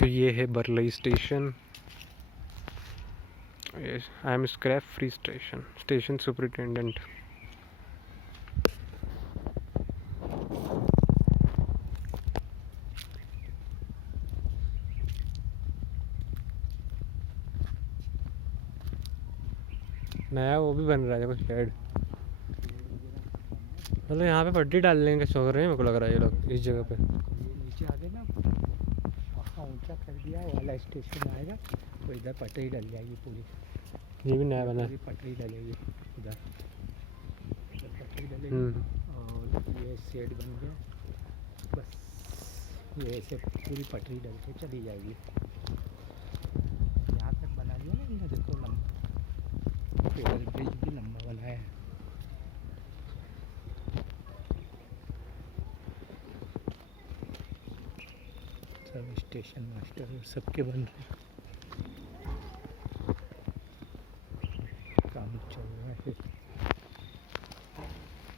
तो ये है Barlai station. I am scrap free station, station superintendent. नया वो भी बन रहा है कुछ शेड, मतलब यहाँ पे पट्टी डाल लेंगे सोच रहे हैं, मेरे को लग रहा है ये लोग इस जगह पे। नीचे आ गए ना, वहाँ ऊंचा कर दिया वाला स्टेशन आएगा तो इधर पटरी डल जाएगी पूरी। ये भी नया बना है। पूरी पटरी डलेगी उधर, इधर पटरी डलेगी और ये शेड बन गया बस। ये ऐसे पूरी पटरी डल के चली जाएगी। यहाँ तक बना दिया ना इन्हें, देखो लंबा पेडल ब्रिज भी लंबा बनाया है। सब स्टेशन मास्टर और सबके बन रहे हैं, काम चल रहा है।